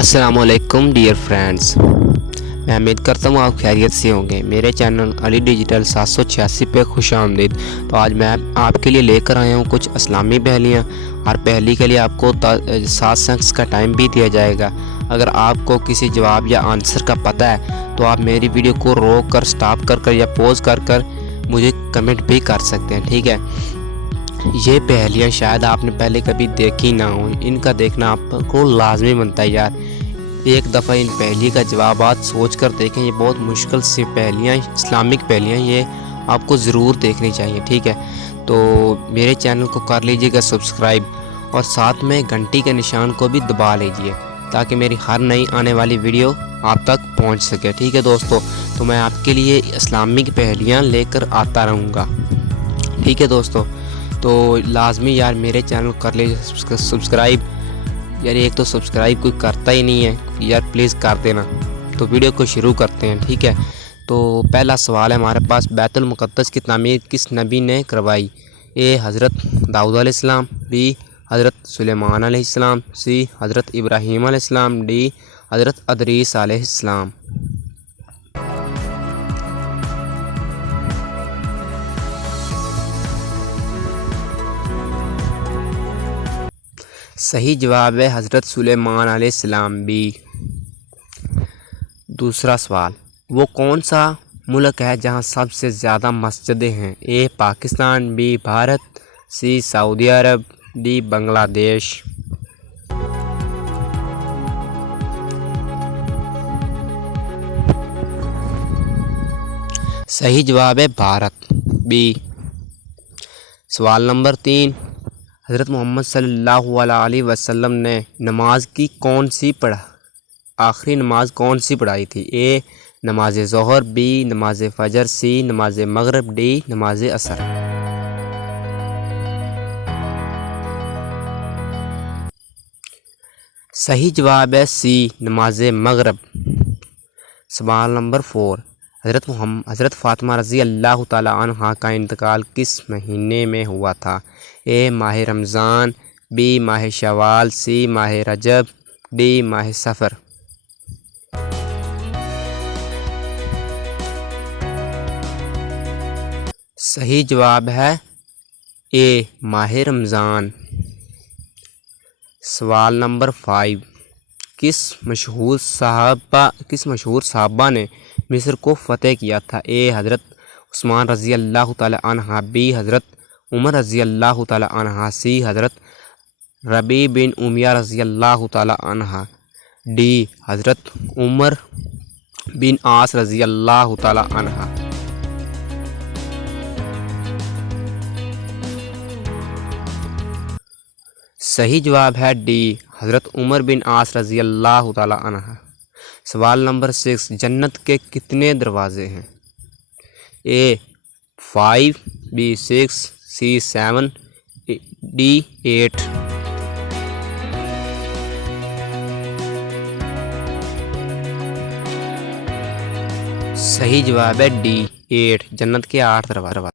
السلام علیکم dear friends, میں امید کرتا ہوں آپ خیریت سے ہوں گے۔ میرے چینل علی ڈیجیٹل 786 پہ خوش آمدید۔ تو آج میں آپ کے لیے لے کر آیا ہوں کچھ اسلامی پہلیاں، اور پہلی کے لیے آپ کو 7 سیکنڈز کا ٹائم بھی دیا جائے گا۔ اگر آپ کو کسی جواب یا آنسر کا پتہ ہے تو آپ میری ویڈیو کو روک کر سٹاپ کر یا پوز کر مجھے کمنٹ بھی کر سکتے ہیں، ٹھیک ہے۔ یہ پہلیاں شاید آپ نے پہلے کبھی دیکھی نہ ہوں، ان کا دیکھنا آپ کو لازمی بنتا ہے یار۔ ایک دفعہ ان پہلی کا جوابات سوچ کر دیکھیں، یہ بہت مشکل سی پہلیاں، اسلامک پہلیاں، یہ آپ کو ضرور دیکھنی چاہیے، ٹھیک ہے۔ تو میرے چینل کو کر لیجئے گا سبسکرائب، اور ساتھ میں گھنٹی کے نشان کو بھی دبا لیجئے تاکہ میری ہر نئی آنے والی ویڈیو آپ تک پہنچ سکے، ٹھیک ہے دوستو۔ تو میں آپ کے لیے اسلامک پہلیاں لے کر آتا رہوں گا، ٹھیک ہے دوستو۔ تو لازمی یار میرے چینل کو کر لیجیے سبسکرائب، یار ایک تو سبسکرائب کوئی کرتا ہی نہیں ہے یار، پلیز کر دینا۔ تو ویڈیو کو شروع کرتے ہیں، ٹھیک ہے۔ تو پہلا سوال ہے ہمارے پاس، بیت المقدس کی تعمیر کس نبی نے کروائی؟ اے حضرت داؤد علیہ السلام، بی حضرت سلیمان علیہ السلام، سی حضرت ابراہیم علیہ السلام، ڈی حضرت ادریس علیہ السلام۔ صحیح جواب ہے حضرت سلیمان علیہ السلام، بی۔ دوسرا سوال، وہ کون سا ملک ہے جہاں سب سے زیادہ مسجدیں ہیں؟ A Pakistan, B Bharat, C سعودی عرب، ڈی بنگلہ دیش۔ صحیح جواب ہے بھارت، بی۔ سوال نمبر 3، حضرت محمد صلی اللہ علیہ وسلم نے آخری نماز کون سی پڑھائی تھی؟ اے نماز ظہر، بی نماز فجر، سی نماز مغرب، ڈی نماز عصر۔ صحیح جواب ہے سی نماز مغرب۔ سوال نمبر 4، حضرت فاطمہ رضی اللہ تعالی عنہا کا انتقال کس مہینے میں ہوا تھا؟ اے ماہ رمضان، بی ماہ شوال، سی ماہ رجب، ڈی ماہ صفر۔ صحیح جواب ہے اے ماہ رمضان۔ سوال نمبر 5، کس مشہور صحابہ نے مصر کو فتح کیا تھا؟ اے حضرت عثمان رضی اللہ تعالی عنہ، بی حضرت عمر رضی اللہ تعالی عنہ، سی حضرت ربیع بن امیہ رضی اللہ تعالی عنہ، ڈی حضرت عمر بن عاص رضی اللہ تعالی عنہ۔ صحیح جواب ہے ڈی حضرت عمر بن عاص رضی اللہ تعالی عنہ۔ سوال نمبر 6، جنت کے کتنے دروازے ہیں؟ اے 5، بی 6، سی 7، ڈی 8۔ صحیح جواب ہے ڈی 8، جنت کے 8 دروازے۔